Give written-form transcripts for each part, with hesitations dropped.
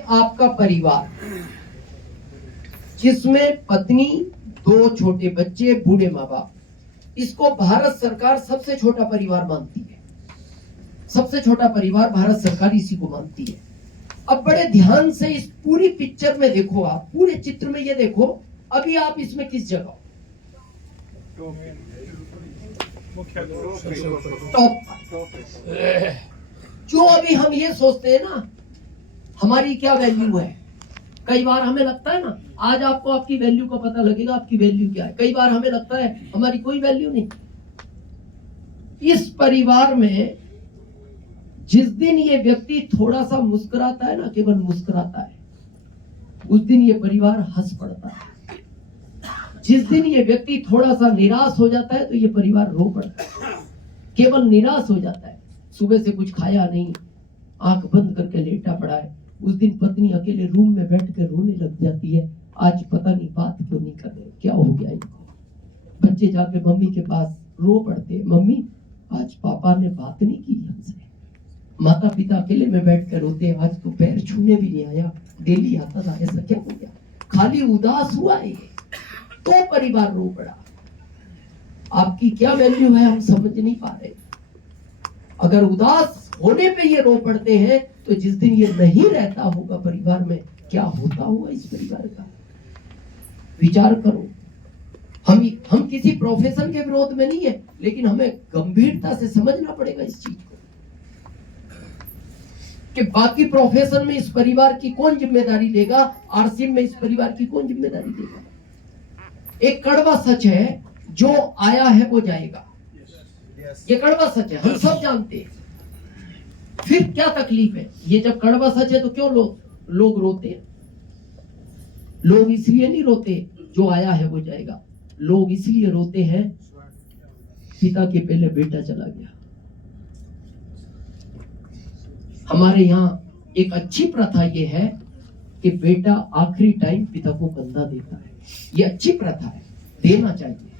आपका परिवार जिसमें पत्नी, 2 छोटे बच्चे, बूढ़े माँ बाप, इसको भारत सरकार सबसे छोटा परिवार मानती है। सबसे छोटा परिवार भारत सरकार इसी को मानती है। अब बड़े ध्यान से इस पूरी पिक्चर में देखो, आप पूरे चित्र में ये देखो, अभी आप इसमें किस जगह? टॉप। जो अभी हम ये सोचते हैं ना, हमारी क्या वैल्यू है, कई बार हमें लगता है ना, आज आपको आपकी वैल्यू का पता लगेगा, आपकी वैल्यू क्या है। कई बार हमें लगता है हमारी कोई वैल्यू नहीं। इस परिवार में जिस दिन ये व्यक्ति थोड़ा सा मुस्कुराता है ना, केवल मुस्कुराता है, उस दिन ये परिवार हंस पड़ता है। जिस दिन ये व्यक्ति थोड़ा सा निराश हो जाता है तो ये परिवार रो पड़ता है। केवल निराश हो जाता है, सुबह से कुछ खाया नहीं, आंख बंद करके लेटा पड़ा है, उस दिन पत्नी अकेले रूम में बैठ कर रोने लग जाती है। आज पता नहीं बात क्यों नहीं कर रहे, क्या हो गया इनको। बच्चे जाके मम्मी के पास रो पड़ते, मम्मी आज पापा ने बात नहीं की हमसे। माता पिता अकेले में बैठ कर रोते, आज तो पैर छूने भी नहीं आया, डेली आता था, ऐसा क्या हो गया, खाली उदास हुआ है। तो परिवार रो पड़ा। आपकी क्या वैल्यू है हम समझ नहीं पा रहे। अगर उदास होने पे ये रो पड़ते हैं तो जिस दिन ये नहीं रहता होगा परिवार में, क्या होता होगा इस परिवार का, विचार करो। हम किसी प्रोफेशन के विरोध में नहीं है, लेकिन हमें गंभीरता से समझना पड़ेगा इस चीज को कि बाकी प्रोफेशन में इस परिवार की कौन जिम्मेदारी लेगा, आरसीएम में इस परिवार की कौन जिम्मेदारी लेगा। एक कड़वा सच है, जो आया है वो जाएगा। ये कड़वा सच है, हम सब जानते हैं। फिर क्या तकलीफ है, ये जब कड़वा सच है तो क्यों लोग रोते हैं। लोग इसलिए नहीं रोते जो आया है वो जाएगा, लोग इसलिए रोते हैं पिता के पहले बेटा चला गया। हमारे यहाँ एक अच्छी प्रथा ये है कि बेटा आखिरी टाइम पिता को कंधा देता है। ये अच्छी प्रथा है, देना चाहिए।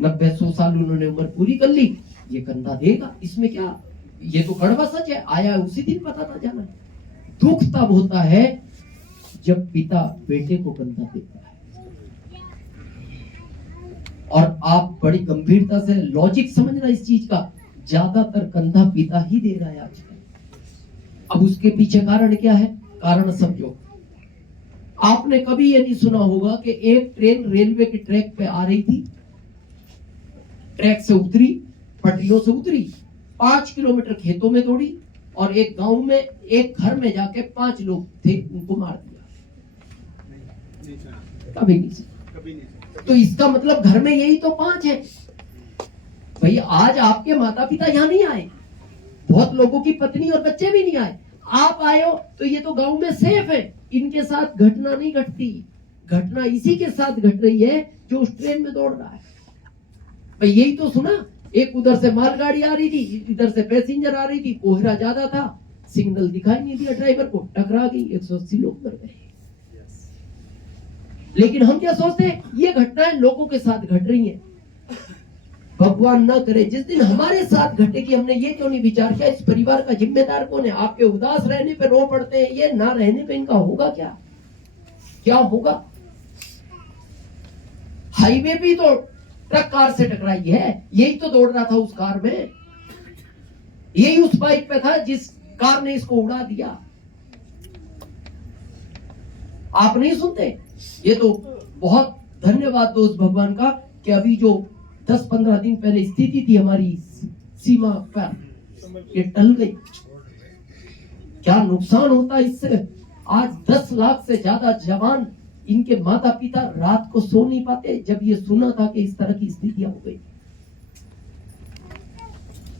90-100 साल उन्होंने उम्र पूरी कर ली, ये कंधा देगा, इसमें क्या, ये तो कड़वा सच है, आया उसी दिन पता ना जाना। दुख तब होता है जब पिता बेटे को कंधा देता है। और आप बड़ी गंभीरता से लॉजिक समझना इस चीज का, ज्यादातर कंधा पिता ही दे रहा है आजकल। अब उसके पीछे कारण क्या है, कारण समझो। आपने कभी ये नहीं सुना होगा कि एक ट्रेन रेलवे के ट्रैक पे आ रही थी, ट्रैक से उतरी, पटरियों से उतरी, 5 किलोमीटर खेतों में दौड़ी और एक गांव में एक घर में जाके 5 लोग थे, उनको मार दिया। कभी नहीं। तो इसका मतलब घर में यही तो 5 है भाई। आज आपके माता पिता यहाँ नहीं आए, बहुत लोगों की पत्नी और बच्चे भी नहीं आए, आप आए हो तो ये तो गांव में सेफ है। इनके साथ घटना नहीं घटती, घटना इसी के साथ घट रही है जो उस ट्रेन में दौड़ रहा है। भाई यही तो सुना, एक उधर से मालगाड़ी आ रही थी, इधर से पैसेंजर आ रही थी, कोहरा ज्यादा था, सिग्नल दिखाई नहीं दिया ड्राइवर को, टकरा गई, 180 लोग मर गए। लेकिन हम क्या सोचते हैं, ये घटनाएं लोगों के साथ घट रही हैं। भगवान न करे जिस दिन हमारे साथ घटेगी, हमने ये क्यों नहीं विचार किया इस परिवार का जिम्मेदार कौन है। आपके उदास रहने पे रो पड़ते हैं, ये ना रहने पे इनका होगा क्या, क्या होगा। हाईवे भी तो ट्रक कार से टकराई है, यही तो दौड़ रहा था उस कार में, यही उस बाइक पे था जिस कार ने इसको उड़ा दिया। आप नहीं सुनते। ये तो बहुत धन्यवाद दो उस भगवान का कि अभी जो 10-15 दिन पहले स्थिति थी हमारी सीमा पर, ये टल गई। क्या नुकसान होता इससे। आज 10 लाख से ज्यादा जवान, इनके माता पिता रात को सो नहीं पाते जब ये सुना था कि इस तरह की स्थितियां हो गई।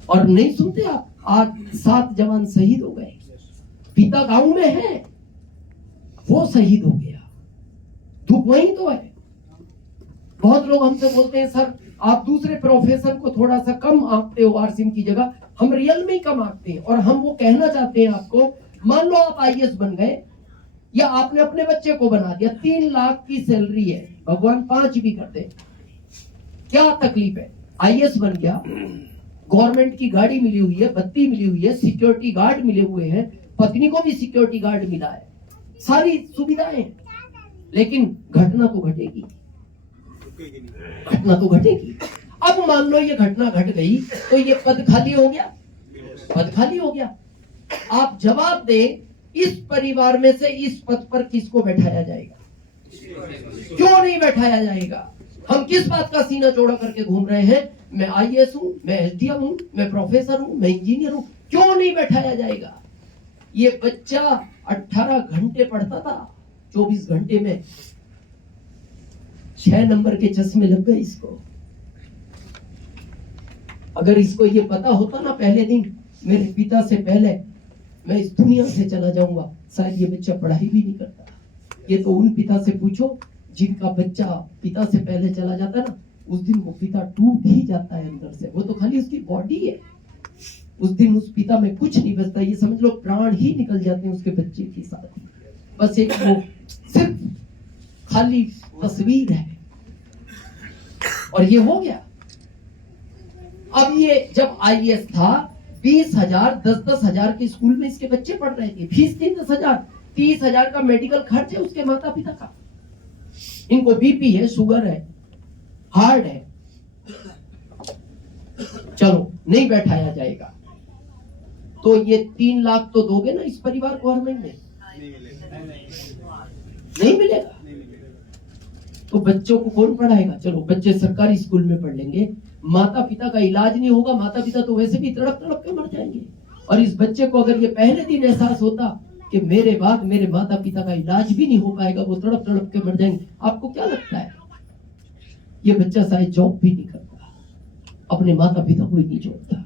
और नहीं सुनते आप, आज 7 जवान शहीद हो गए। पिता गांव में है, वो शहीद हो गया। दुख वही तो है। बहुत लोग हमसे बोलते हैं सर आप दूसरे प्रोफेशन को थोड़ा सा कम आंकते हो आरसीएम की जगह, हम रियल में ही कम आंकते हैं। और हम वो कहना चाहते हैं आपको, मान लो आप आईएएस बन गए या आपने अपने बच्चे को बना दिया, 3 लाख की सैलरी है, भगवान 5 भी कर दे, क्या तकलीफ है। आईएएस बन गया, गवर्नमेंट की गाड़ी मिली हुई है, बत्ती मिली हुई है, सिक्योरिटी गार्ड मिले हुए हैं, पत्नी को भी सिक्योरिटी गार्ड मिला है, सारी सुविधाएं, लेकिन घटना तो घटेगी, घटना तो घटेगी। अब मान लो ये घटना घट गई तो ये पद खाली हो गया, पद खाली हो गया। आप जवाब दें, इस परिवार में से इस पद पर किसको बैठाया जाएगा? क्यों नहीं बैठाया जाएगा? हम किस बात का सीना चौड़ा करके घूम रहे हैं? मैं आईएएस हूं, मैं एसडीएम हूं, मैं प्रोफेसर हूं, मैं इंजीनियर हूं, क्यों नहीं बैठाया जाएगा? ये बच्चा 18 घंटे पढ़ता था, 24 घंटे में 6 नंबर के चश्मे लग गए इसको। अगर इसको ये पता होता ना पहले दिन, मेरे पिता से पहले मैं इस दुनिया से चला जाऊंगा, शायद ये बच्चा पढ़ाई भी नहीं करता। ये तो उन पिता से पूछो जिनका बच्चा पिता से पहले चला जाता है ना, उस दिन वो पिता टूट ही जाता है अंदर से। वो तो खाली उसकी बॉडी है, उस दिन उस पिता में कुछ नहीं बचता। ये समझ लो प्राण ही निकल जाते हैं उसके बच्चे के साथ। बस एक वो सिर्फ खाली तस्वीर है, और ये हो गया। अब ये जब आईएएस था, 20,000 10,000 के स्कूल में इसके बच्चे पढ़ रहे थे, फीस थी 10,000, 30,000 का मेडिकल खर्च है उसके माता पिता का। इनको बीपी है, शुगर है, हार्ट है। चलो नहीं बैठाया जाएगा तो ये 3 लाख तो दोगे ना इस परिवार को हर महीने? नहीं मिलेगा। तो बच्चों को कौन पढ़ाएगा? चलो बच्चे सरकारी स्कूल में पढ़ लेंगे, माता पिता का इलाज नहीं होगा, माता पिता तो वैसे भी तड़प तड़प के मर जाएंगे। और इस बच्चे को अगर ये पहले दिन एहसास होता कि मेरे बाद मेरे माता पिता का इलाज भी नहीं हो पाएगा, वो तड़प तड़प के मर जाएंगे, आपको क्या लगता है? ये बच्चा शायद जॉब भी नहीं करता, अपने माता पिता को ही नहीं जोड़ता।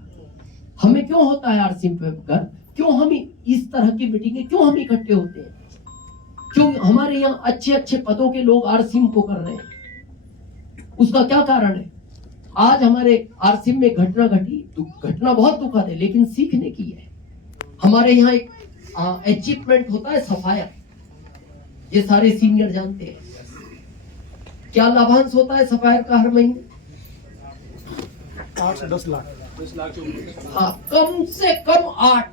हमें क्यों होता है आरसीएम पे घर? क्यों हम इस तरह की मीटिंगें क्यों हम इकट्ठे होते हैं? क्यों हमारे यहाँ अच्छे अच्छे पदों के लोग आरसीएम को कर रहे हैं? उसका क्या कारण है? आज हमारे आरसीएम में घटना घटी, घटना बहुत दुखद है लेकिन सीखने की है। हमारे यहाँ एक अचीवमेंट होता है सफाया, ये सारे सीनियर जानते हैं। क्या लाभांश होता है सफायर का हर महीने? 8 से 10 लाख। हाँ, कम से कम 8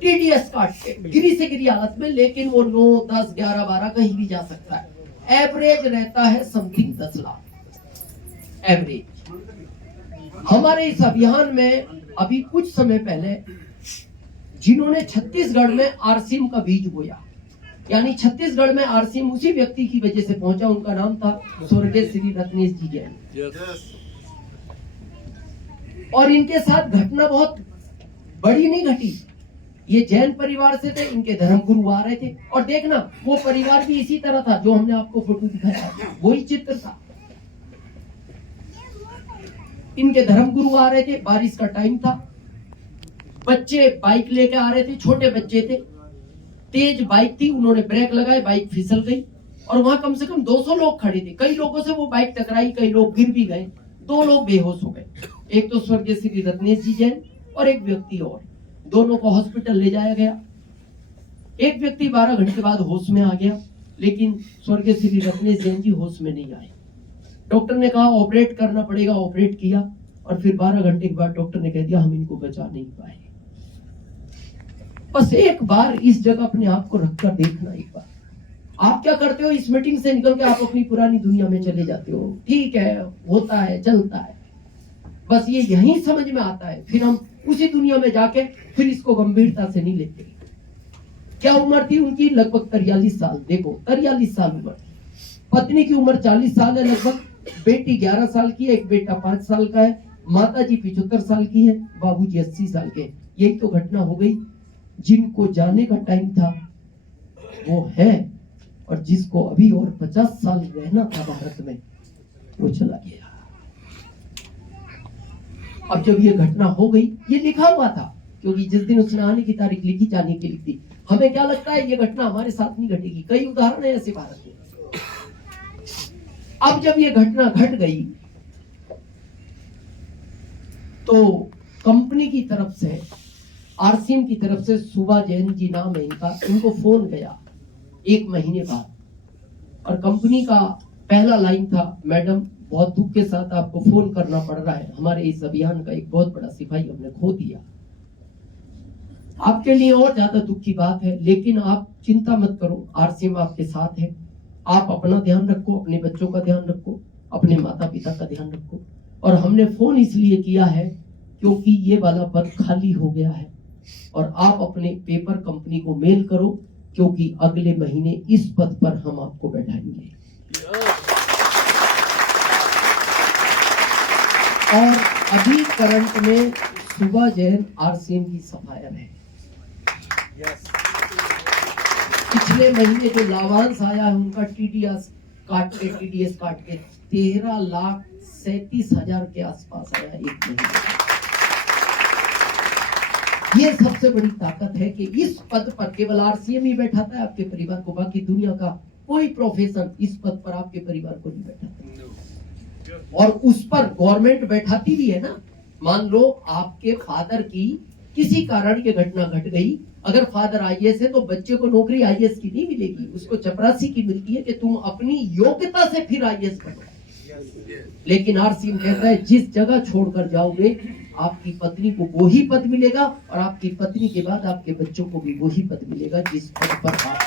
टीडीएस काट के गिरी से गिरी हालत में, लेकिन वो 9, 10, 11, 12 कहीं भी जा सकता है। एवरेज रहता है समथिंग 10 लाख एवरेज। हमारे इस अभियान में अभी कुछ समय पहले जिन्होंने छत्तीसगढ़ में आरसीएम का बीज बोया, यानी छत्तीसगढ़ में आरसीएम उसी व्यक्ति की वजह से पहुंचा, उनका नाम था स्वर्गीय श्री रत्नेश जी जैन। और इनके साथ घटना बहुत बड़ी नहीं घटी, ये जैन परिवार से थे, इनके धर्मगुरु आ रहे थे। और देखना वो परिवार भी इसी तरह था जो हमने आपको फोटो दिखाया, वही चित्र था। इनके धर्मगुरु आ रहे थे, बारिश का टाइम था, बच्चे बाइक लेके आ रहे थे, छोटे बच्चे थे, तेज बाइक थी, उन्होंने ब्रेक लगाए, बाइक फिसल गई और वहां कम से कम 200 लोग खड़े थे। कई लोगों से वो बाइक टकराई, कई लोग गिर भी गए, 2 लोग बेहोश हो गए, एक तो स्वर्गीय श्री रत्नेश जी जैन और एक व्यक्ति और। दोनों को हॉस्पिटल ले जाया गया। एक व्यक्ति 12 घंटे बाद होश में आ गया, लेकिन स्वर्गीय श्री रत्नेश जैन जी होश में नहीं आए। डॉक्टर ने कहा ऑपरेट करना पड़ेगा, ऑपरेट किया और फिर 12 घंटे के बाद डॉक्टर ने कह दिया हम इनको बचा नहीं पाए। बस एक बार इस जगह अपने आप को रखकर देखना। एक बार आप क्या करते हो, इस मीटिंग से निकल के आप अपनी पुरानी दुनिया में चले जाते हो। ठीक है, होता है, चलता है, बस ये यही समझ में आता है। फिर हम उसी दुनिया में जाके फिर इसको गंभीरता से नहीं लेते। क्या उम्र थी उनकी? लगभग 43 साल। देखो 43 साल उम्र थी। पत्नी की उम्र 40 साल है लगभग, बेटी 11 साल की है, एक बेटा 5 साल का है, माता जी 75 साल की है, बाबूजी 80 साल के। यही तो घटना हो गई। जिनको जाने का टाइम था वो है, और जिसको अभी और 50 साल रहना था भारत में वो चला गया। अब जब ये घटना हो गई, ये लिखा हुआ था क्योंकि जिस दिन उसने आने की तारीख लिखी, जाने की लिखी। हमें क्या लगता है ये घटना हमारे साथ नहीं घटेगी, कई उदाहरण है ऐसे भारत में। अब जब ये घटना घट गई तो कंपनी की तरफ से, आरसीएम की तरफ से, सुबा जैन जी नाम है इनका, इनको फोन गया 1 महीने बाद। और कंपनी का पहला लाइन था, मैडम बहुत दुख के साथ आपको फोन करना पड़ रहा है, हमारे इस अभियान का एक बहुत बड़ा सिपाही हमने खो दिया। आपके लिए और ज्यादा दुख की बात है, लेकिन आप चिंता मत करो, आरसीएम आपके साथ है। आप अपना ध्यान रखो, अपने बच्चों का ध्यान रखो, अपने माता पिता का ध्यान रखो। और हमने फोन इसलिए किया है क्योंकि ये वाला पद खाली हो गया है, और आप अपने पेपर कंपनी को मेल करो, क्योंकि अगले महीने इस पद पर हम आपको बैठाएंगे। और अभी करंट में सुबह जैन आरसीएम की सफायर है। पिछले महीने जो लाभांश आया है उनका टीडीएस काट के 13,37,000 के आसपास आया एक महीने। ये सबसे बड़ी ताकत है कि इस पद पर केवल आरसीएम ही बैठाता है आपके परिवार को, बाकी दुनिया का कोई प्रोफेसर इस पद पर आपके परिवार को नहीं बैठाता। और उस पर गवर्नमेंट बैठाती भी है ना। मान लो आपके फादर की किसी कारण ये घटना घट गई, अगर फादर आईएएस है तो बच्चे को नौकरी आईएएस की नहीं मिलेगी, उसको चपरासी की मिलती है कि तुम अपनी योग्यता से फिर आईएएस बनो। लेकिन आरसीएम कहता है जिस जगह छोड़कर जाओगे आपकी पत्नी को वही पद मिलेगा, और आपकी पत्नी के बाद आपके बच्चों को भी वही पद मिलेगा जिस पद पर आप